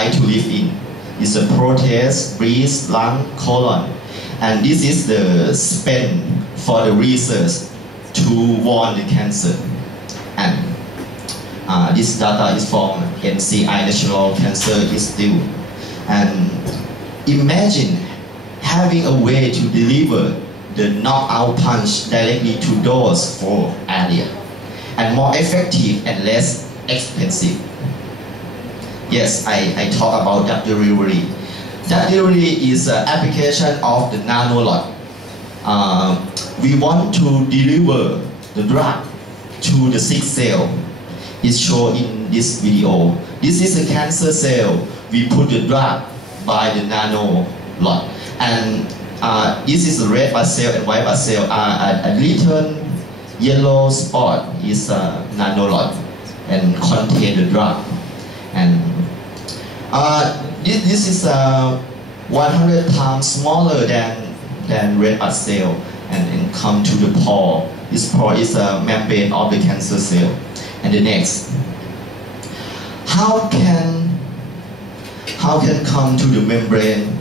like to live in. It's a protest, breast, lung, colon. And this is the spend for the research to warn the cancer. And this data is from NCI National Cancer Institute. And imagine having a way to deliver the knockout punch directly to those 4 areas, and more effective and less expensive. Yes, I talk about drug delivery. Drug delivery is an application of the nanolot. We want to deliver the drug to the sick cell. It's shown in this video. This is a cancer cell. We put the drug by the nanolot. And this is a red blood cell and white blood cell. A little yellow spot is a nanolot and contain the drug. And this is 100 times smaller than red blood cell, and come to the pore. This pore is a membrane of the cancer cell. And the next, how can come to the membrane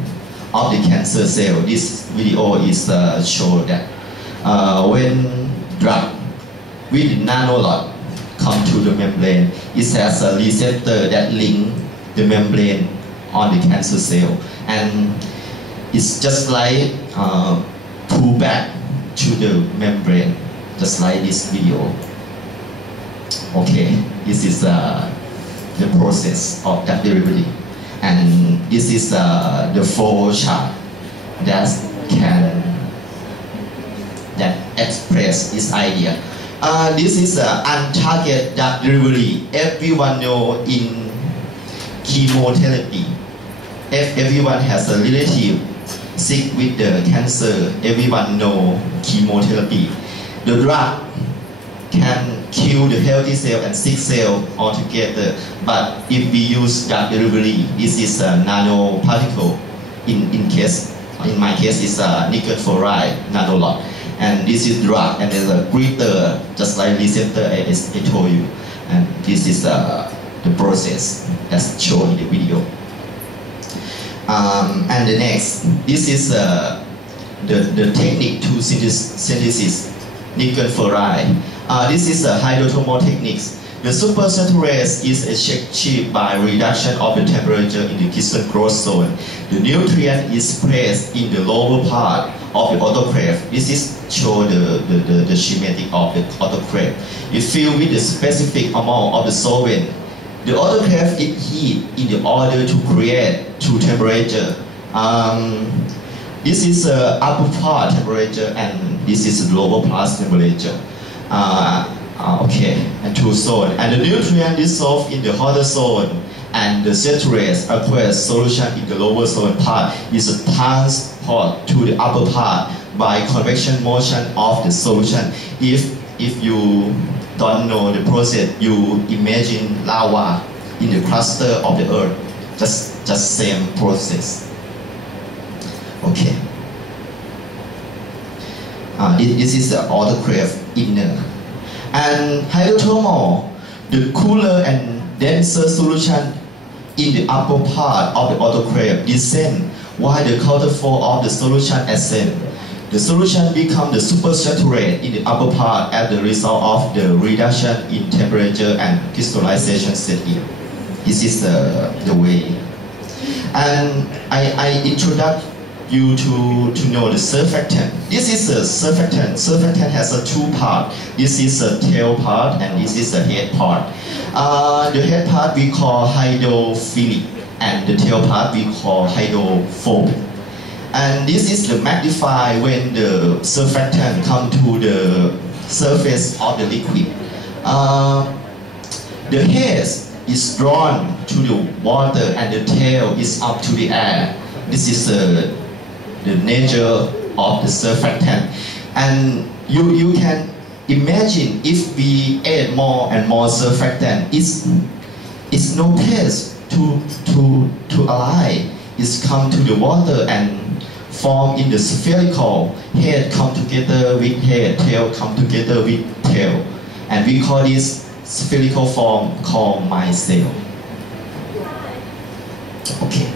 of the cancer cell? This video is show that when drug with nanolot come to the membrane, it has a receptor that link the membrane on the cancer cell, and it's just like pull back to the membrane, just like this video. Okay, this is the process of drug delivery, and this is the flow chart that express this idea. This is untargeted drug delivery. Everyone know in chemotherapy. If everyone has a relative sick with the cancer, everyone know chemotherapy. The drug can kill the healthy cell and sick cell altogether. But if we use drug delivery, this is a nanoparticle. In my case, it's a nickel fluoride nanolot. And this is drug, and there's a greater, just like receptor I told you. And this is the process as shown in the video. And the next, this is the technique to synthesis nickel fluoride. This is a hydrothermal techniques. The supersaturase is achieved by reduction of the temperature in the crystal growth zone. The nutrient is placed in the lower part of the autoclave. This is show the schematic of the autoclave. It filled with the specific amount of the solvent. The autoclave is heat in the order to create 2 temperature. This is upper part temperature, and this is lower part temperature. Okay, and 2 zone. And the nutrient dissolved in the hotter zone, and the saturase aqueous solution in the lower zone part is transported to the upper part by convection motion of the solution. If you don't know the process, you imagine lava in the cluster of the earth. Just same process. Okay. This is the autoclave inner. And hydrothermal, the cooler and denser solution in the upper part of the autoclave descend, while the counterflow of the solution ascend. The solution becomes the supersaturate in the upper part as the result of the reduction in temperature and crystallization set in. This is the way. And I introduce you to know the surfactant. This is a surfactant. Surfactant has a 2 part. This is a tail part, and this is a head part. The head part we call hydrophilic, and the tail part we call hydrophobic. And this is the magnify when the surfactant come to the surface of the liquid. The head is drawn to the water, and the tail is up to the air. This is the nature of the surfactant. And you can imagine if we add more and more surfactant, it's no place to align. It's come to the water and form in the spherical. Head come together with head, tail come together with tail. And we call this spherical form called micelle. Okay.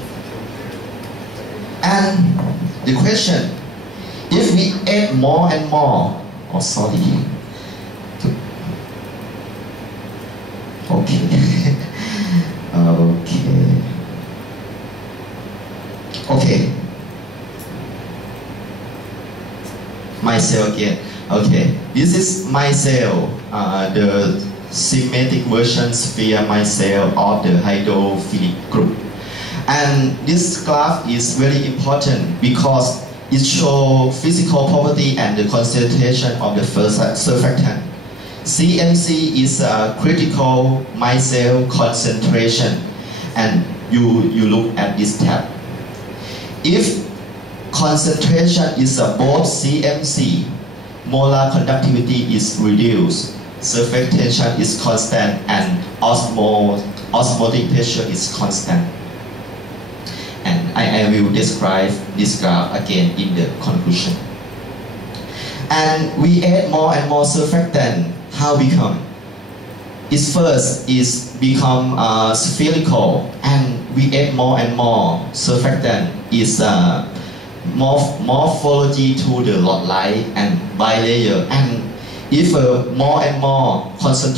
And the question, if we add more and more, oh sorry. Okay. Okay. Okay. My cell again. Okay. This is my cell, the symmetric version sphere micelle of the hydrophilic group. And this graph is very important because it shows physical property and the concentration of the first surfactant. CMC is a critical micelle concentration, and you look at this tab. If concentration is above CMC, molar conductivity is reduced, surface tension is constant, and osmotic pressure is constant. And I will describe this graph again in the conclusion. And we add more and more surfactant. How become? It first is become spherical, and we add more and more surfactant. Is morphology to the rod light and bilayer. And if more and more concentration